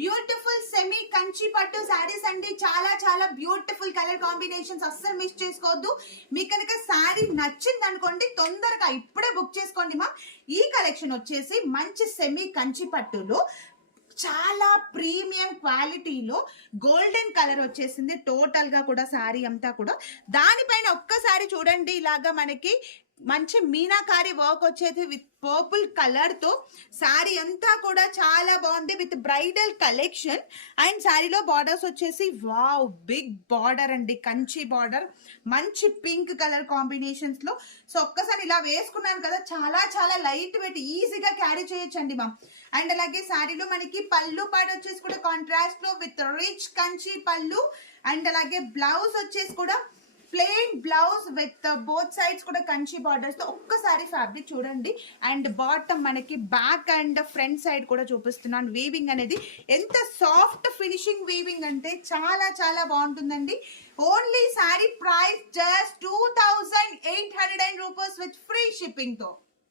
Beautiful semi Kanchi పట్టు శారీస్ అండి. చాలా చాలా బ్యూటిఫుల్ కలర్ కాంబినేషన్స్, అస్సలు మిస్ చేసుకోవద్దు. మీకు కనుక శారీ నచ్చింది అనుకోండి, తొందరగా ఇప్పుడే బుక్ చేసుకోండి మా. ఈ కలెక్షన్ వచ్చేసి మంచి సెమీ కంచి పట్టులో చాలా ప్రీమియం క్వాలిటీలో గోల్డెన్ కలర్ వచ్చేసింది టోటల్ గా కూడా శారీ అంతా కూడా. దానిపైన ఒక్కసారి చూడండి, ఇలాగా మనకి మంచి మీనాకారి వర్క్ వచ్చేది విత్ పర్పుల్ కలర్ తో శారీ అంతా కూడా చాలా బాగుంది విత్ బ్రైడల్ కలెక్షన్. అండ్ శారీలో బార్డర్స్ వచ్చేసి వావ్ బిగ్ బార్డర్ అండి, కంచి బార్డర్, మంచి పింక్ కలర్ కాంబినేషన్స్ లో. సో ఒక్కసారి ఇలా వేసుకున్నాను కదా, చాలా చాలా లైట్ వెయిట్, ఈజీగా క్యారీ చేయొచ్చండి మా. అండ్ అలాగే శారీలో మనకి పళ్ళు పాడు వచ్చేసి కూడా కాంట్రాస్ట్ లో విత్ రిచ్ కంచి పళ్ళు. అండ్ అలాగే బ్లౌజ్ వచ్చేసి కూడా plain blouse with both sides కూడా కంచి బార్డర్స్ తో. ఒక్కసారి ఫ్యాబ్రిక్ చూడండి. అండ్ బాటమ్ మనకి బ్యాక్ అండ్ ఫ్రంట్ సైడ్ కూడా చూపిస్తున్నాను. వీవింగ్ అనేది ఎంత సాఫ్ట్ ఫినిషింగ్ వీవింగ్ అంటే చాలా చాలా బాగుంటుందండి. Only sari price just 2800 rupees with free shipping తో.